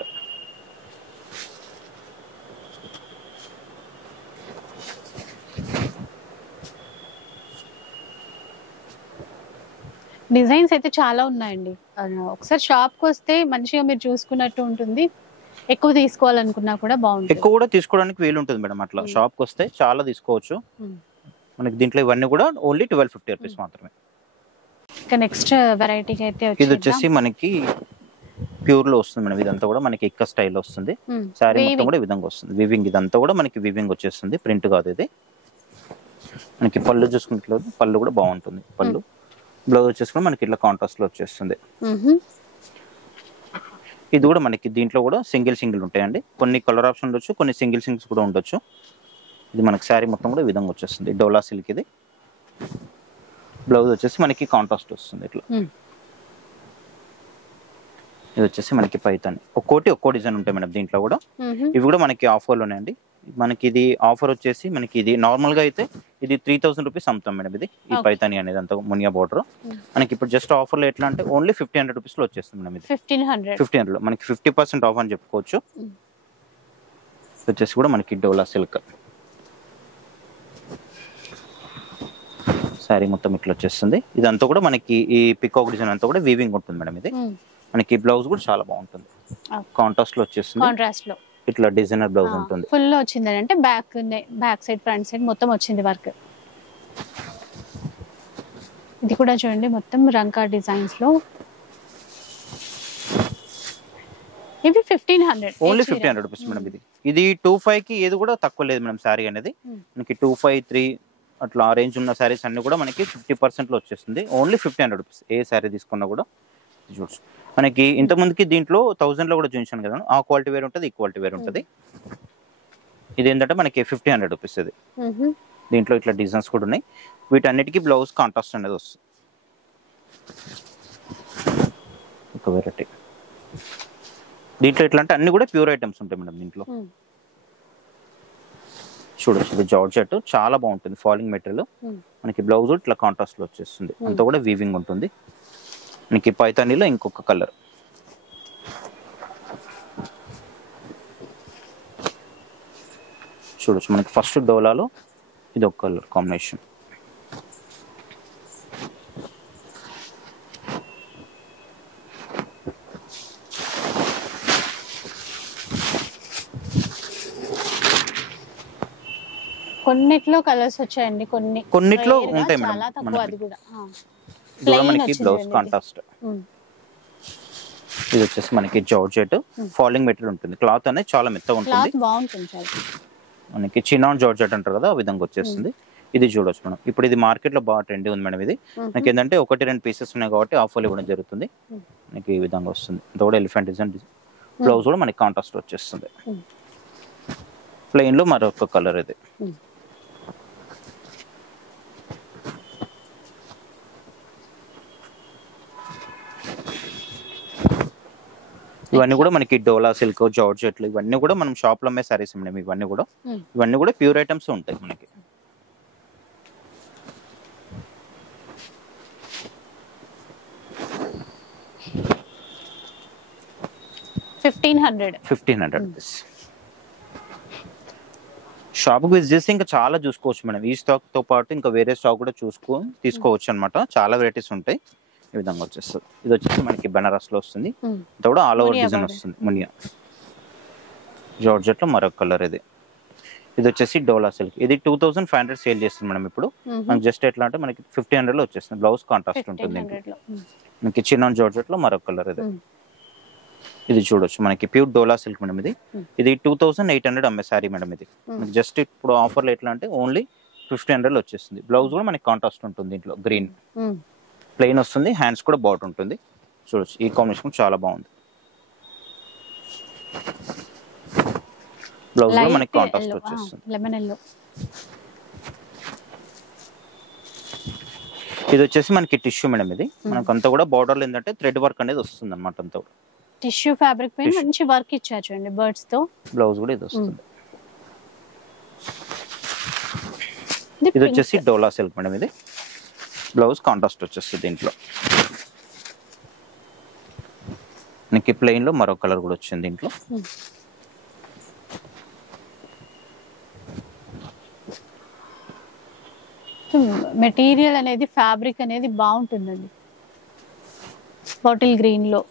డిజైన్స్ అయితే చాలా ఉన్నాయండి. ఒకసారి షాప్ కి వస్తే మంచిగా మీరు చూసుకున్నట్టు ఉంటుంది. ఎక్కువ తీసుకోవాలనుకున్నా కూడా బాగుంటుంది. ఎక్కువ కూడా తీసుకోవడానికి వీలు ఉంటుంది మేడం. అట్లా షాప్ కి వస్తే చాలా తీసుకోవచ్చు. మనకి దీంట్లో ఇవన్నీ కూడా ఓన్లీ 1250 రూపీస్ మాత్రమే. నెక్స్ట్ వెరైటీకి అయితే ఇది వచ్చేసి మనకి ప్యూర్ లో వస్తుంది మేడం. ఇదంతా కూడా మనకి ఇక్క స్టైల్ వస్తుంది. శారీ మొత్తం కూడా ఈ విధంగా వస్తుంది. వివింగ్ ఇదంతా కూడా మనకి వివింగ్ వచ్చేస్తుంది, ప్రింట్ కాదు ఇది. మనకి పళ్ళు చూసుకుంటే పళ్ళు కూడా బాగుంటుంది. పళ్ళు బ్లౌజ్ వచ్చేసుకుని మనకి ఇట్లా కాంట్రాస్ట్ లో వచ్చేస్తుంది. ఇది కూడా మనకి దీంట్లో కూడా సింగిల్ ఉంటాయండి. కొన్ని కలర్ ఆప్షన్ ఉండొచ్చు, కొన్ని సింగిల్స్ కూడా ఉండొచ్చు. ఇది మనకి శారీ మొత్తం కూడా ఈ విధంగా వచ్చేస్తుంది. డోలా సిల్క్ ఇది. బ్లౌజ్ వచ్చేసి మనకి కాంట్రాస్ట్ వస్తుంది ఇట్లా. ఇది వచ్చేసి మనకి పైతాని ఒక్కో డిజైన్ ఉంటాయి మేడం దీంట్లో కూడా. ఇవి కూడా మనకి ఆఫర్లు ఉన్నాయండి. మనకి ఇది ఆఫర్ వచ్చేసి మనకి ఇది నార్మల్ గా అయితే ఇది 3000 రూపీస్ అమ్ముతాం మేడం. ఇది ఈ పైతాని అనేది అంత మునియా బోర్డర్ మనకి ఇప్పుడు జస్ట్ ఆఫర్ లో ఎట్లా అంటే ఓన్లీ 1500 రూపీస్ లో వచ్చేస్తుంది మేడం. ఇది 1500 లో మనకి 50% ఆఫ్ అని చెప్పుకోవచ్చు. వచ్చేసి కూడా మనకి డోలా సిల్క్ శారీ మొత్తం ఇట్లా వచ్చేస్తుంది. ఇదంతా కూడా మనకి ఈ పికాక్ డిజైన్ అంతా కూడా వీవింగ్ ఉంటుంది మేడం. ఇది మనకి బ్లౌజ్ కూడా చాలా బాగుంటుంది, కాంట్రాస్ట్ లో వచ్చేస్తుంది. కాంట్రాస్ట్ లో ఇట్లా డిజైనర్ బ్లౌజ్ ఉంటుంది. ఫుల్ వచ్చింది అంటే బ్యాక్ సైడ్ ఫ్రంట్ సైడ్ మొత్తం వచ్చింది వర్క్. ఇది కూడా చూడండి మొత్తం రంకా డిజైన్స్ లో. ఇవి 1500 ఓన్లీ 1500 రూపీస్ మేడం. ఇది 25 కి ఏది కూడా తక్కువ లేదు మేడం. శారీ అనేది మనకి 253 అట్లా ఆ రేంజ్ ఉన్న శారీస్ అన్ని కూడా మనకి 50% లో వచ్చేస్తుంది. ఓన్లీ 1500 రూపీస్ ఏ శారీ తీసుకున్నా కూడా. చూడచ్చు మనకి ఇంతకుముందుకి దీంట్లో 1000 లో కూడా చూపించాను కదా, ఆ క్వాలిటీ వేరే ఉంటుంది, ఈ క్వాలిటీ వేరే ఉంటుంది. ఇది ఏంటంటే మనకి 1500 రూపీస్. ఇది దీంట్లో ఇట్లా డిజైన్స్ కూడా ఉన్నాయి. వీటన్నిటికీ బ్లౌజ్ కాంట్రాస్ట్ అనేది వస్తుంది. ఒక వెరైటీ దీంట్లో ఎట్లా అంటే అన్ని కూడా ప్యూర్ ఐటమ్స్ ఉంటాయి మేడం దీంట్లో. చూడొచ్చు ఇది జార్జెట్ చాలా బాగుంటుంది, ఫాలింగ్ మెటీరియల్. మనకి బ్లౌజ్ ఇట్లా కాంట్రాస్ట్ లో వచ్చేస్తుంది. అంతా కూడా వీవింగ్ ఉంటుంది. మనకి పైతానీలో ఇంకొక కలర్ చూడొచ్చు. మనకి ఫస్ట్ డోలాలో ఇది ఒక కలర్ కాంబినేషన్. కొన్నిట్లో కలర్స్ వచ్చాయండి, కొన్నిట్లో ఉంటాయి మేడం. మనకి బ్లౌజ్ కాంట్రాస్ట్. ఇది వచ్చేసి మనకి జార్జెట్ ఫాలింగ్ మెటీరియల్ ఉంటుంది. క్లాత్ అనేది చాలా మెత్తగా ఉంటుంది, మనకి చినాన్ జార్జెట్ అంటారు కదా, ఆ విధంగా వచ్చేస్తుంది. ఇది చూడొచ్చు మేడం. ఇప్పుడు ఇది మార్కెట్ లో బాగా ట్రెండ్ ఉంది మేడం. ఇది మనకి ఏంటంటే 1-2 పీసెస్ ఉన్నాయి కాబట్టి ఆఫర్లు ఇవ్వడం జరుగుతుంది. మనకి ఈ విధంగా వస్తుంది. అంతా కూడా ఎలిఫెంట్ డిజైన్. బ్లౌజ్ కూడా మనకి కాంట్రాస్ట్ వచ్చేస్తుంది. ప్లెయిన్ లో మరొక కలర్ ఇది. ఇవన్నీ కూడా మనకి డోలా సిల్క్ జార్జెట్లు ఇవన్నీ కూడా మనం షాప్ లో అమ్మే సారీస్ మేడం. ఇవన్నీ కూడా ప్యూర్ ఐటమ్స్ ఉంటాయి మనకి. $1500 షాప్ కి విజిట్ చేస్తే ఇంకా చాలా చూసుకోవచ్చు మేడం. ఈ స్టాక్ తో పాటు ఇంకా వేరే స్టాక్ కూడా తీసుకోవచ్చు అనమాట. చాలా వెరైటీస్ ఉంటాయి. ఈ విధంగా వచ్చేస్తుంది. ఇది వచ్చేసి మనకి బనారస్ లో వస్తుంది. ఇది కూడా ఆల్ ఓవర్ డిజైన్ వస్తుంది. మునియా జార్జెట్ లో మరొక కలర్ ఇది. ఇది వచ్చేసి డోలా సిల్క్. ఇది 2500 సేల్ చేస్తుంది మేడం. ఇప్పుడు మనకి జస్ట్ ఎట్లా అంటే మనకి 1500 లో వచ్చేస్తుంది. బ్లౌజ్ కాంట్రాస్ట్ ఉంటుంది. మనకి చిన్న జార్జెట్ లో మరొక కలర్ ఇది. ఇది చూడొచ్చు మనకి ప్యూర్ డోలా సిల్క్ మేడం. ఇది 2800 అమ్మే సారీ మేడం. ఇది మనకి జస్ట్ ఇప్పుడు ఆఫర్ లో ఎట్లా అంటే ఓన్లీ 1500 లో వచ్చేస్తుంది. బ్లౌజ్ కూడా మనకి కాంట్రాస్ట్ ఉంటుంది. దీంట్లో గ్రీన్ ప్లెయిన్ వస్తుంది, హ్యాండ్స్ కూడా బాట్ ఉంటుంది. చూడొచ్చు ఈ కాంబినేషన్ చాలా బాగుంది. బ్లౌజ్ కూడా మనకి కాంట్రాస్ట్ వచ్చేస్తుంది. ఇది వచ్చేసి మనకి టిష్యూ మేడం. ఇది మనకంతా కూడా బార్డర్ లో ఏంటంటే థ్రెడ్ వర్క్ అనేది వస్తుంది అనమాట. అంతా టిష్యూ ఫ్యాబ్రిక్ పైన మంచి వర్క్ ఇచ్చారు చూడండి బర్డ్స్ తో. బ్లౌజ్ కూడా ఇది వస్తుంది. ఇది వచ్చేసి డోలా సిల్క్ మేడం. ఇది బ్లౌజ్ కాంట్రాస్ట్ వచ్చేస్తుంది. దీంట్లో మనకి ప్లెయిన్ లో మరొక కలర్ కూడా వచ్చింది. దీంట్లో మెటీరియల్ అనేది ఫ్యాబ్రిక్ అనేది బాగుంటుందండి. బాటిల్ గ్రీన్ లో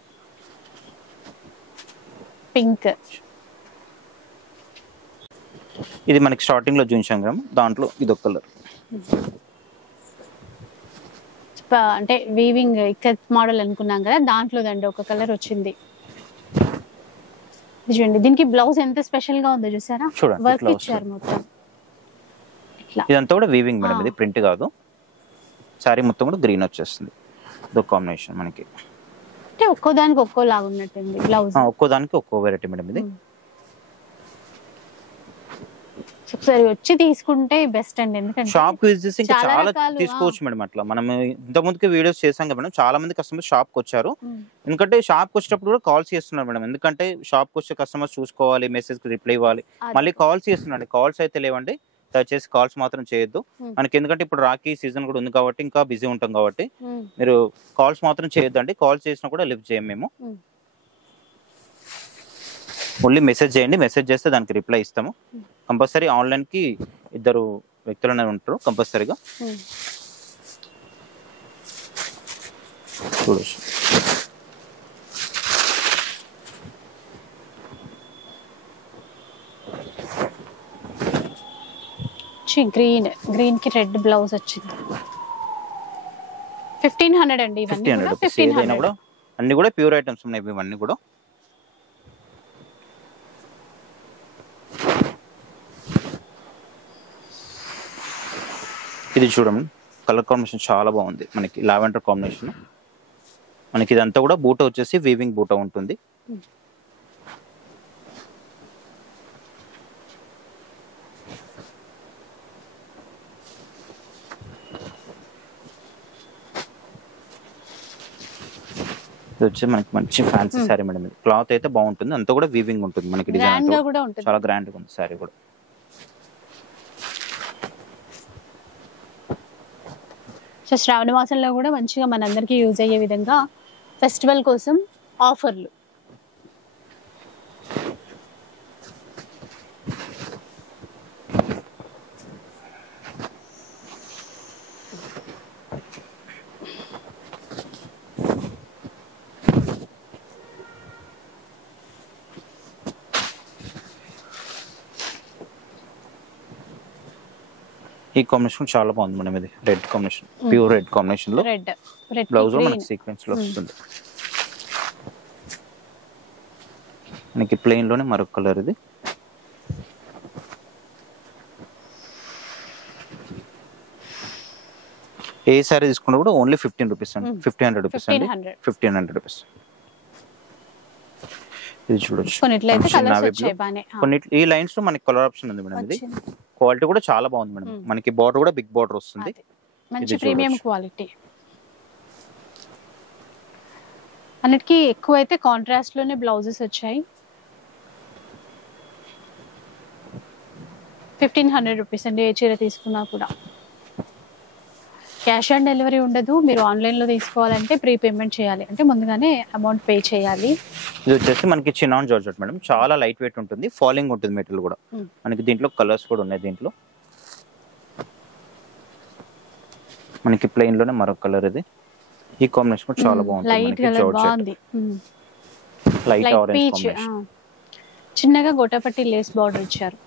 పింక్. ఇది మనకి స్టార్టింగ్ లో చూపించాం కదా, దాంట్లో ఇది ఒక కలర్. అంటే వీవింగ్ ఇక్కత్ మోడల్ అనుకున్నాం కదా, దాంట్లో దండి ఒక కలర్ వచ్చింది. చూడండి దీనికి బ్లౌజ్ ఎంత స్పెషల్ గా ఉందో చూసారా, చూడండి వర్క్ ఇచ్చారు మొత్తం ఇట్లా. ఇదంతా కూడా వీవింగ్ మేడం, ఇది ప్రింట్ కాదు. సారీ మొత్తం కూడా గ్రీన్ వచ్చేస్తుంది, ఇదో కాంబినేషన్ మనకి. అంటే ఒక్కో దానికి ఒక్కో లాగా ఉన్నట్టుంది బ్లౌజ్, ఒక్కో దానికి ఒక్కో వెరైటీ మేడం ఇది. ఒకసారి వచ్చి తీసుకుంటే బెస్ట్ అండి, ఎందుకంటే షాప్ కి విజిట్ చేసి ఇంకా చాలా తీసుకోవచ్చు మేడం. అట్లా మనం ఇంత ముందుకి వీడియోస్ చేసాం కదా మేడం, చాలా మంది కస్టమర్స్ షాప్ కి వచ్చారు. ఎందుకంటే షాప్ కి వచ్చేటప్పుడు కూడా కాల్స్ చేస్తున్నారు మేడం, ఎందుకంటే షాప్ కి వచ్చే కస్టమర్స్ చూసుకోవాలి, మెసేజ్ కి రిప్లై ఇవ్వాలి, మళ్ళీ కాల్స్ చేస్తున్నాండి. కాల్స్ అయితే లేవండి, దయచేసి కాల్స్ మాత్రం చేయొద్దు మనకి, ఎందుకంటే ఇప్పుడు రాఖీ సీజన్ కూడా ఉంది కాబట్టి ఇంకా బిజీ ఉంటాం కాబట్టి మీరు కాల్స్ మాత్రం చేయొద్దండి. కాల్స్ చేసినా కూడా లిఫ్ట్ చేయం మేము, ఓన్లీ మెసేజ్ చేయండి. మెసేజ్ చేస్తే దానికి రిప్లై ఇస్తాము. కంపల్సరీ ఆన్లైన్ కి 2 వ్యక్తులు ఉంటారు కంపల్సరీగా. చూడొచ్చు గ్రీన్ కి రెడ్ బ్లౌజ్ వచ్చింది. 1500 అండి ఇవన్నీ కూడా. 1500 కూడా అన్ని కూడా ప్యూర్ ఐటమ్స్ ఉన్నాయి ఇవన్నీ కూడా. ఇది చూడండి కలర్ కాంబినేషన్ చాలా బాగుంది మనకి, లావెండర్ కాంబినేషన్ మనకి. ఇదంతా కూడా బూటా వచ్చేసి వీవింగ్ బూటా ఉంటుంది. ఇది వచ్చి మనకి మంచి ఫ్యాన్సీ సారీ మేడం. ఇది క్లాత్ అయితే బాగుంటుంది, అంతా కూడా వీవింగ్ ఉంటుంది మనకి. డిజైన్ చాలా గ్రాండ్ గా ఉంది సారీ కూడా. సో శ్రావణ మాసంలో కూడా మంచిగా మనందరికీ యూజ్ అయ్యే విధంగా ఫెస్టివల్ కోసం ఆఫర్లు. ఈ కాంబినేషన్ చాలా బాగుంది మేడం, ఇది red combination, pure red combination లో బ్లౌజ్ లో మనకి సీక్వెన్స్ లో వస్తుంది. మనకి ప్లెయిన్ లోనే మరొక కలర్, ఇది ఏ సారీ తీసుకున్నా కూడా ఓన్లీ 15 రూపీస్ అండి, 1500 రూపీస్ అండి, 1500 రూపీస్. ఇది చూడొచ్చు కొన్ని ఈ లైన్స్ లో మనకి కలర్ ఆప్షన్ ఉంది మేడం. ఇది క్వాలిటీ కూడా చాలా బాగుంది మేడం, మనకి బార్డర్ కూడా బిగ్ బార్డర్ వస్తుంది, మంచి ప్రీమియం క్వాలిటీ. అన్నిటికీ ఎక్కువ అయితే కాంట్రాస్ట్ లోనే బ్లౌజెస్ వచ్చాయి. 1500 రూపీస్ అండి ఏ చీర తీసుకున్నా కూడా. క్యాష్ ఆన్ డెలివరీ ఉండదు, మీరు ఆన్లైన్లో తీసుకోవాలంటే ప్రీ పేమెంట్ చేయాలి, అంటే ముందుగానే అమౌంట్ పే చేయాలి. ఇది వచ్చేసి మనకి చినాన్ జార్జెట్ మేడం, చాలా లైట్ వెయిట్ ఉంటుంది, ఫాలింగ్ ఉంటుంది మెటీరియల్ కూడా మనకి. దీంట్లో కలర్స్ కూడా ఉన్నాయి, దీంట్లో మనకి ప్లెయిన్ లోనే మరొక కలర్, ఇది ఈ కాంబినేషన్ కూడా చాలా బాగుంది, లైట్ కలర్ బాగుంది, లైట్ ఆరెంజ్ కాంబినేషన్. చిన్నగా గోటాపట్టి లేస్ బార్డర్ ఇచ్చారు,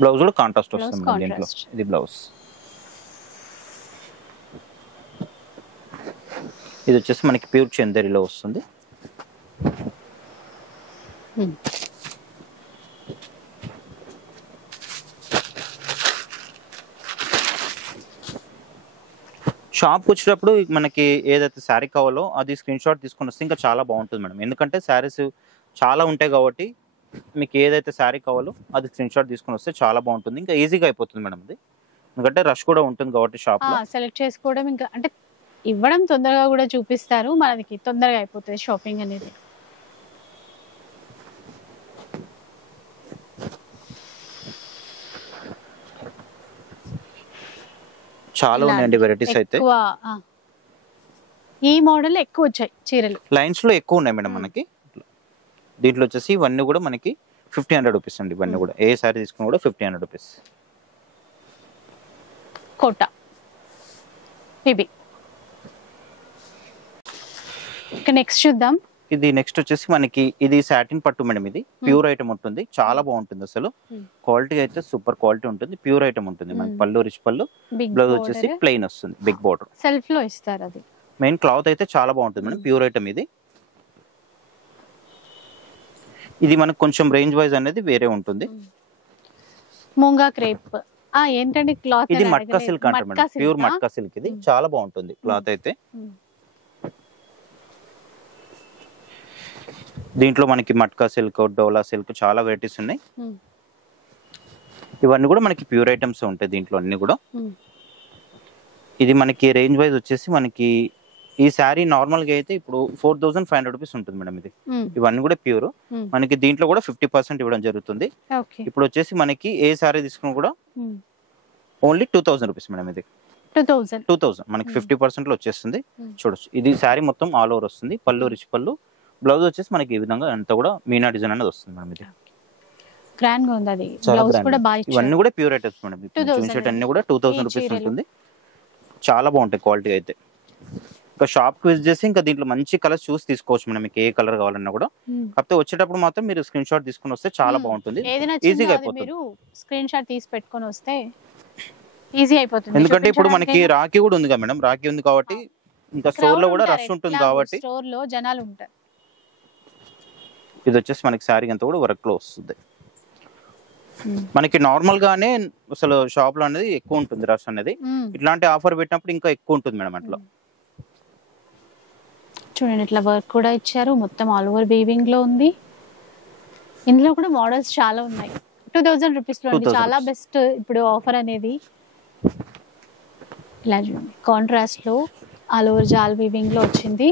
బ్లౌజ్ కూడా కాంట్రాస్ట్ వస్తుంది దీంట్లో. ఇది బ్లౌజ్, ఇది వచ్చేసి మనకి ప్యూర్ చందేరిలో వస్తుంది. షాప్కి వచ్చేటప్పుడు మనకి ఏదైతే శారీ కావాలో అది స్క్రీన్ షాట్ తీసుకొని వస్తే ఇంకా చాలా బాగుంటుంది మేడం, ఎందుకంటే శారీస్ చాలా ఉంటాయి కాబట్టి మీకు ఏదైతే శారీ కావాలో అది స్క్రీన్ షాట్ తీసుకొని వస్తే చాలా బాగుంటుంది, ఇంకా ఈజీగా అయిపోతుంది మేడం. అది ఎందుకంటే రష్ కూడా ఉంటుంది కాబట్టి షాప్ లో సెలెక్ట్ చేసుకోవడం, ఇంకా అంటే ఇవ్వడం తొందరగా కూడా చూపిస్తారు, మనకి తొందరగా అయిపోతుంది షాపింగ్ అనేది. చాలా ఉన్నాయండి వెరైటీస్ అయితే. ఈ మోడల్ ఎక్కువ వచ్చాయి చీరలు, లైన్స్ లో ఎక్కువ ఉన్నాయి మేడం మనకి. దీంట్లో వచ్చేసి ఇవన్నీ కూడా మనకి 1500 రూపీస్ అండి, ఇవన్నీ కూడా ఏ సారీ తీసుకున్నా కూడా 1500 రూపీస్. కోటా ఇవి. నెక్స్ట్ చూద్దాం. ఇది నెక్స్ట్ వచ్చేసి మనకి ఇది సాటిన్ పట్టు మేడం, ఇది ప్యూర్ ఐటమ్ ఉంటుంది, చాలా బాగుంటుంది అసలు. క్వాలిటీ అయితే సూపర్ క్వాలిటీ ఉంటుంది, ప్యూర్ ఐటమ్ ఉంటుంది మనకి. పళ్ళు రిచ్ పళ్ళు, బ్లౌజ్ వచ్చేసి ప్లెయిన్ వస్తుంది, బిగ్ బార్డర్ సెల్ఫ్ లో ఇస్తారు. అది మెయిన్ క్లాత్ అయితే చాలా బాగుంటుంది మేడం, ప్యూర్ ఐటమ్ ఇది. ఇది మనకు కొంచెం రేంజ్ వైజ్ అనేది వేరే ఉంటుంది. మూంగా క్రేప్ ఏంటండి క్లాత్? ఇది మట్కా సిల్క్ అంటారు మేడం, ప్యూర్ మట్కా సిల్క్. ఇది చాలా బాగుంటుంది క్లాత్ అయితే. దీంట్లో మనకి మట్కా సిల్క్, డోలా సిల్క్ చాలా వెరైటీస్ ఉన్నాయి. ఇవన్నీ కూడా మనకి ప్యూర్ ఐటమ్స్ ఉంటాయి దీంట్లో అన్ని కూడా. ఇది మనకి రేంజ్ వైజ్ వచ్చేసి మనకి ఈ శారీ నార్మల్ గా అయితే ఇప్పుడు 4500 రూపీస్ ఉంటుంది మేడం. ఇది ఇవన్నీ కూడా ప్యూర్. మనకి దీంట్లో కూడా 50% ఇవ్వడం జరుగుతుంది. ఇప్పుడు వచ్చేసి మనకి ఏ శారీ తీసుకున్నా కూడా ఓన్లీ 2000 రూపీస్ మేడం. ఇది 2000 మనకి 50% లో వచ్చేస్తుంది. చూడొచ్చు, ఇది శారీ మొత్తం ఆల్ ఓవర్ వస్తుంది. పళ్ళు రిచ్ పళ్ళు, బ్లౌజ్ వచ్చేసి మనకి ఈ విధంగా అంతా కూడా మీనా డిజైన్ అనేది వస్తుంది మేడం. ఇది గ్రాండ్ గా ఉంది. అది బ్లౌజ్ కూడా బాగా ఇచ్చారు. ఇవన్నీ కూడా ప్యూర్ ఐటమ్స్ మేడం. చూసేట అన్ని కూడా 2000 రూపీస్ ఉంటుంది. చాలా బాగుంటాయి క్వాలిటీ అయితే. ఇంకా షాప్ కి విజిట్ చేసి ఇంకా దీంట్లో మంచి కలర్స్ చూసి తీసుకోవచ్చు మేడం. మీకు ఏ కలర్ కావాలన్నా కూడా. కాకపోతే వచ్చేటప్పుడు మాత్రం మీరు స్క్రీన్ షాట్ తీసుకొని వస్తే చాలా బాగుంటుంది, ఈజీగా అయిపోతుంది. స్క్రీన్ షాట్ తీసి పెట్టుకొని వస్తే ఈజీ అయిపోతుంది. ఎందుకంటే ఇప్పుడు మనకి రాఖీ కూడా ఉంది కదా మేడం. రాఖీ ఉంది కాబట్టి ఇంకా స్టోర్ లో కూడా రష్ ఉంటుంది కాబట్టి స్టోర్ లో జనాలు ఉంటారు. ఇది వచ్చేసి మనకి శారీ అంతా కూడా వర్క్ లో వస్తుంది. మనకి నార్మల్ గానే అసలు షాప్ లో అనేది ఎక్కువ ఉంటుంది రష్ అనేది. ఇట్లాంటి ఆఫర్ పెట్టినప్పుడు ఇంకా ఎక్కువ ఉంటుంది మేడం. అట్లా చూడండి, ఇట్లా వర్క్ కూడా ఇచ్చారు. మొత్తం ఆల్ ఓవర్ వీవింగ్ లో ఉంది. ఇందులో కూడా మోడల్స్ చాలా ఉన్నాయి. 2000 రూపీస్ లో చాలా బెస్ట్ ఇప్పుడు ఆఫర్ అనేది. ఇలా చూడండి, కాంట్రాస్ట్ లో ఆల్ ఓవర్ జాల్ వీవింగ్ లో వచ్చింది.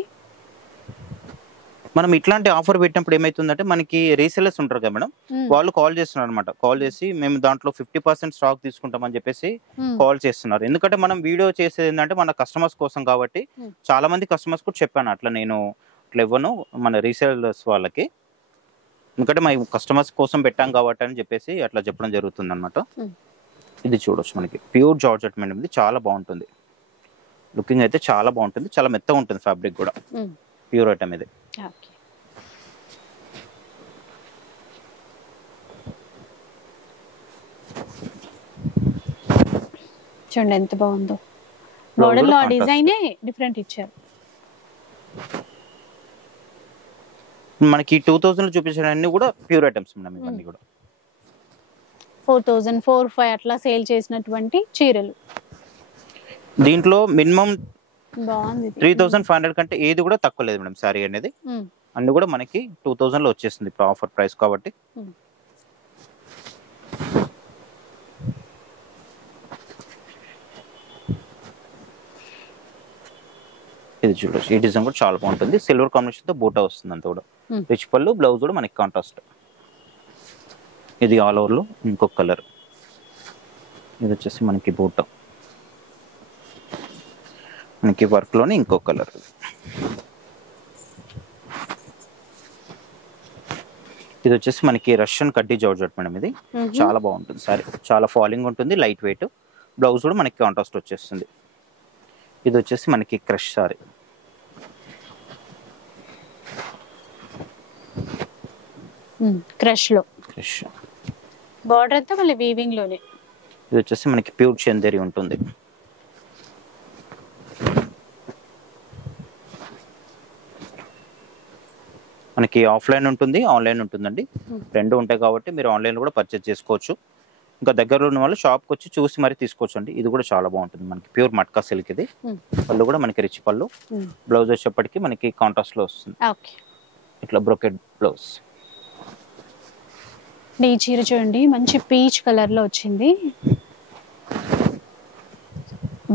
మనం ఇట్లాంటి ఆఫర్ పెట్టినప్పుడు ఏమైతుందంటే మనకి రీసెలర్స్ ఉంటారు కదా మేడం, వాళ్ళు కాల్ చేస్తున్నారు అనమాట. కాల్ చేసి మేము దాంట్లో 50% స్టాక్ తీసుకుంటామని చెప్పేసి కాల్ చేస్తున్నారు. ఎందుకంటే మనం వీడియో చేసేది ఏంటంటే మన కస్టమర్స్ కోసం కాబట్టి. చాలా మంది కస్టమర్స్ కూడా చెప్పాను అట్లా నేను అట్లా ఇవ్వను మన రీసెలర్స్ వాళ్ళకి, ఎందుకంటే మా కస్టమర్స్ కోసం పెట్టాం కాబట్టి అని చెప్పేసి అట్లా చెప్పడం జరుగుతుంది అనమాట. ఇది చూడొచ్చు, మనకి ప్యూర్ జార్జెట్ మేడం. ఇది చాలా బాగుంటుంది. లుకింగ్ అయితే చాలా బాగుంటుంది. చాలా మెత్తగా ఉంటుంది ఫ్యాబ్రిక్ కూడా. ప్యూర్ ఐటమ్ ఇది. చూడండి ఎంత బాగుందో. బోర్డర్ లో డిజైన్ డిఫరెంట్ ఇచ్చారు. మనకి 2000 చూపించిన అన్ని కూడా ప్యూర్ ఐటమ్స్ మేడం. ఇవన్నీ కూడా 4000, 4500 అట్లా సేల్ చేసినటువంటి చీరలు. దీంట్లో మినిమం బాగుంది. 3500 కంటే ఏది కూడా తక్కువ లేదు మేడం. శారీ అనేది అన్ని కూడా మనకి 2000 లో వచ్చేస్తుంది ఇప్పుడు ఆఫర్ ప్రైస్ కాబట్టి. ఇది చూడొచ్చు, ఈ డిజైన్ కూడా చాలా బాగుంటుంది. సిల్వర్ కాంబినేషన్ తో బూటా వస్తుంది అంతా కూడా. రిచ్ పళ్ళు, బ్లౌజ్ కూడా మనకి కాంట్రాస్ట్. ఇది ఆల్ ఓవర్ లో ఇంకొక కలర్. ఇది వచ్చేసి మనకి బూటా, మనకి వర్క్ లోనే ఇంకో కలర్. ఇది వచ్చేసి మనకి రష్యన్ కడ్డీ జార్జెట్ మేడం. ఇది చాలా బాగుంటుంది సారీ. చాలా ఫాలింగ్ ఉంటుంది, లైట్ వెయిట్. బ్లౌజ్ కూడా మనకి కాంట్రాస్ట్ వచ్చేస్తుంది. ఇది వచ్చేసి మనకి క్రష్ సారీ. క్రష్ లో బార్డర్ అంతా మళ్ళీ వీవింగ్ లోనే. ఇది వచ్చేసి మనకి ప్యూర్ చందేరి ఉంటుంది. మనకి ఆఫ్లైన్ ఉంటుంది, ఆన్లైన్ ఉంటుందండి. రెండు ఉంటాయి కాబట్టి మీరు ఆన్లైన్ కూడా పర్చేజ్ చేసుకోవచ్చు. ఇంకా దగ్గరలో ఉన్న వాళ్ళు షాప్కి వచ్చి చూసి మరి తీసుకోవచ్చు అండి. ఇది కూడా చాలా బాగుంటుంది. మనకి ప్యూర్ మట్కా సిల్క్. ఇది పళ్ళు కూడా మనకి రిచ్ పళ్ళు. బ్లౌజ్ వచ్చేప్పటికి మనకి కాంట్రాస్ట్ లో వస్తుంది. ఇట్లా బ్రోకెడ్ బ్లౌజ్. ఈ చీర చూడండి, మంచి పీచ్ కలర్ లో వచ్చింది.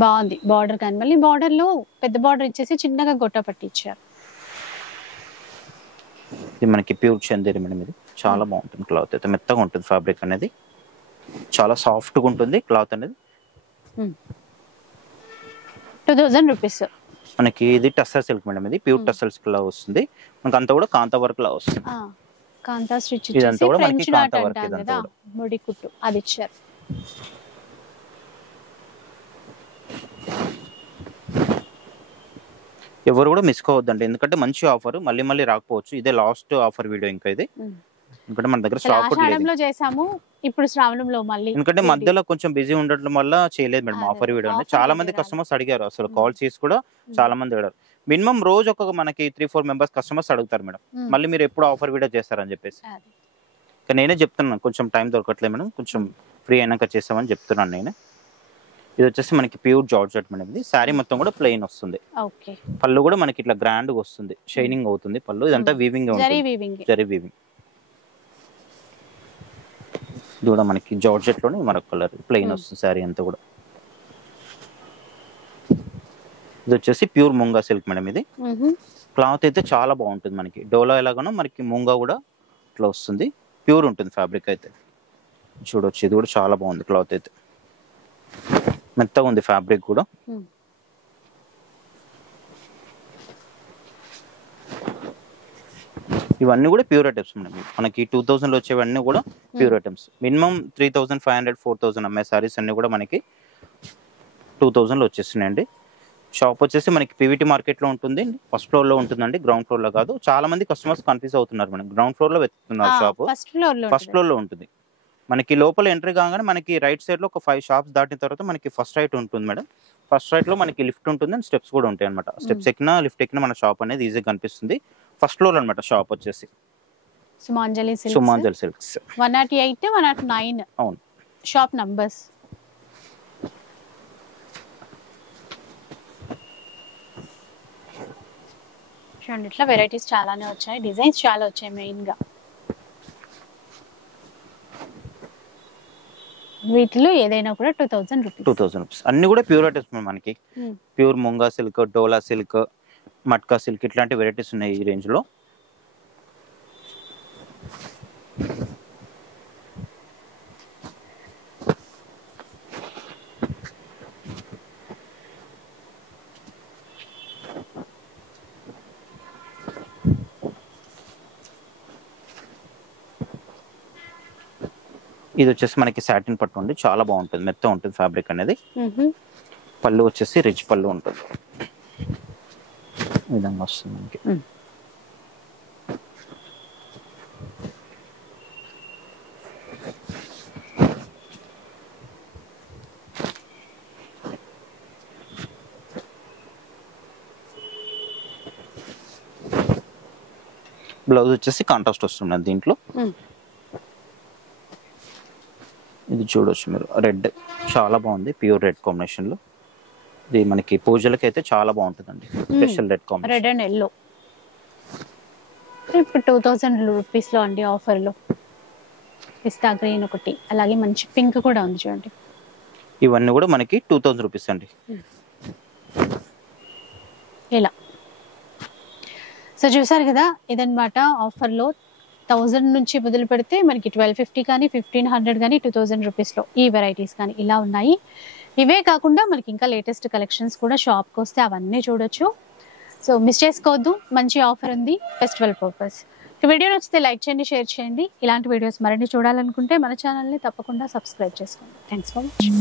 బాగుంది బార్డర్. కానీ మళ్ళీ బార్డర్ లో పెద్ద బార్డర్ ఇచ్చేసి చిన్నగా గొట్ట పట్టి ఇచ్చారు. ఇది మనకి ప్యూర్ చందేరి మేడం. ఇది చాలా బాగుంటుంది. క్లాత్ అయితే మెత్తగా ఉంటుంది. ఫ్యాబ్రిక్ అనేది చాలా సాఫ్ట్ గా ఉంటుంది. క్లాత్ అనేది 2000 రూపీస్. మనకి ఇది టస్సర్ సిల్క్ మేడం. ఇది ప్యూర్ టస్సర్ సిల్క్ లా వస్తుంది. మనకి అంతా కూడా కాంతా వర్క్ లా వస్తుంది. కాంతా స్టిచ్ ఇదంతా కూడా మనకి కాంతా వర్క్. ఇదంతా ముడి కుట్టు అది ఇచ్చారు. ఎవరు కూడా మిస్ కావద్దండి, ఎందుకంటే మంచి ఆఫర్. మళ్ళీ మళ్ళీ రాకపోవచ్చు. ఇదే లాస్ట్ ఆఫర్ వీడియో ఇంకా ఇది. ఎందుకంటే మన దగ్గర స్టాక్ కూడా లేదు. చేసాము ఇప్పుడు శ్రావణంలో మళ్ళీ. ఎందుకంటే మధ్యలో కొంచెం బిజీ ఉండడం వల్ల చేయలేదు మేడం ఆఫర్ వీడియో. చాలా మంది కస్టమర్స్ అడిగారు, అసలు కాల్ చేసి కూడా చాలా మంది అడిగారు. మినిమం రోజు ఒక మనకి 3-4 మెంబర్స్ కస్టమర్స్ అడుగుతారు మేడం, మళ్ళీ మీరు ఎప్పుడు ఆఫర్ వీడియో చేస్తారని చెప్పేసి. నేనే చెప్తున్నాను కొంచెం టైం దొరకట్లేదు మేడం, కొంచెం ఫ్రీ అయినాక చేస్తామని చెప్తున్నాను నేనే. ఇది వచ్చేసి మనకి ప్యూర్ జార్జెట్ మేడం, ఇది శారీ మొత్తం కూడా ప్లెయిన్ వస్తుంది. పళ్ళు కూడా మనకి ఇట్లా గ్రాండ్ గా వస్తుంది, షైనింగ్ అవుతుంది పళ్ళు. ఇదంతా వీవింగ్, జరీ వీవింగ్. ఇది కూడా మనకి జార్జెట్ లోనే మరొక కలర్ ప్లెయిన్ వస్తుంది శారీ అంతా కూడా. ఇది వచ్చేసి ప్యూర్ ముంగా సిల్క్ మేడం, ఇది క్లాత్ అయితే చాలా బాగుంటుంది మనకి. డోలా ఎలాగానో మనకి ముంగా కూడా ఇట్లా వస్తుంది, ప్యూర్ ఉంటుంది ఫ్యాబ్రిక్ అయితే. చూడొచ్చు ఇది కూడా చాలా బాగుంది, క్లాత్ అయితే మెత్తగా ఉంది ఫ్యాబ్రిక్ కూడా. ఇవన్నీ కూడా ప్యూర్ ఐటమ్స్ మనకి 2000 లో వచ్చేవన్నీ కూడా ప్యూర్ ఐటమ్స్. మినిమం 3500-4000 అమ్మే సారీస్ అన్ని కూడా మనకి 2000 లో వచ్చేస్తున్నాయండి. షాప్ వచ్చేసి మనకి పీవీటీ మార్కెట్ లో ఉంటుంది, ఫస్ట్ ఫ్లోర్ లో ఉంటుందండి, గ్రౌండ్ ఫ్లోర్ లో కాదు. చాలా మంది కస్టమర్స్ కన్ఫ్యూజ్ అవుతున్నారు మేడం, గ్రౌండ్ ఫ్లోర్ లో వెతుకుతున్నారు షాప్. ఫస్ట్ ఫ్లోర్ లో ఉంటుంది మనకి. లోపల ఎంట్రీ కాగానే మనకి రైట్ సైడ్ లో ఒక 5 షాప్స్ దాటిన తర్వాత మనకి ఫస్ట్ రైట్ ఉంటుంది మేడం. ఫస్ట్ రైట్ లో మనకి లిఫ్ట్ ఉంటుంది అండ్ స్టెప్స్ కూడా ఉంటాయి అనమాట. స్టెప్స్ ఎక్కినా లిఫ్ట్ ఎక్కినా మన షాప్ అనేది ఈజీగా కనిపిస్తుంది. ఫస్ట్ ఫ్లోర్ అనమాట షాప్ వచ్చేసి సుమాంజలి సిల్క్స్ 108, 109 అవును షాప్ నంబర్స్. చూడండి ఇట్లా వెరైటీస్ చాలానే వచ్చాయి, డిజైన్స్ చాలా వచ్చాయి. మెయిన్ గా వీటిలో ఏదైనా కూడా 2000 రూపీస్. అన్ని కూడా ప్యూర్ ఐటమ్స్ మనకి. ప్యూర్ ముంగా సిల్క్, డోలా సిల్క్, మట్కా సిల్క్ ఇట్లాంటి వెరైటీస్ ఉన్నాయి ఈ రేంజ్ లో. ఇది వచ్చేసి మనకి సాటిన్ పట్టు ఉంది, చాలా బాగుంటుంది, మెత్త ఉంటుంది ఫ్యాబ్రిక్ అనేది. పళ్ళు వచ్చేసి రిచ్ పళ్ళు ఉంటుంది, ఈ విధంగా వస్తుంది మనకి. బ్లౌజ్ వచ్చేసి కాంట్రాస్ట్ వస్తుంది దీంట్లో. ఇది చూడొచ్చు మీరు, రెడ్ చాలా బాగుంది, ప్యూర్ రెడ్ కాంబినేషన్ లో. ఇది మనకి పూజలకి అయితే చాలా బాగుంటుందండి, special red combination. Red and yellow ఇప్పుడు 2000 రూపీస్ లో అండి ఆఫర్ లో. పిస్తా గ్రీన్ ఒకటి, అలాగే మంచి పింక్ కూడా ఉంది చూడండి. ఇవన్నీ కూడా మనకి 2000 రూపీస్ అండి. ఇలా సో చూసారు కదా, ఇదన్నమాట ఆఫర్ లో 1000 నుంచి మొదలు పెడితే మనకి 1250 కానీ 1500 కానీ 2000 రూపీస్లో ఈ వెరైటీస్ కానీ ఇలా ఉన్నాయి. ఇవే కాకుండా మనకి ఇంకా లేటెస్ట్ కలెక్షన్స్ కూడా షాప్కి వస్తే అవన్నీ చూడొచ్చు. సో మిస్ చేసుకోవద్దు, మంచి ఆఫర్ ఉంది ఫెస్టివల్ పర్పస్. వీడియో నచ్చితే లైక్ చేయండి, షేర్ చేయండి. ఇలాంటి వీడియోస్ మరిన్ని చూడాలనుకుంటే మన ఛానల్ని తప్పకుండా సబ్స్క్రైబ్ చేసుకోండి. Thanks for watching.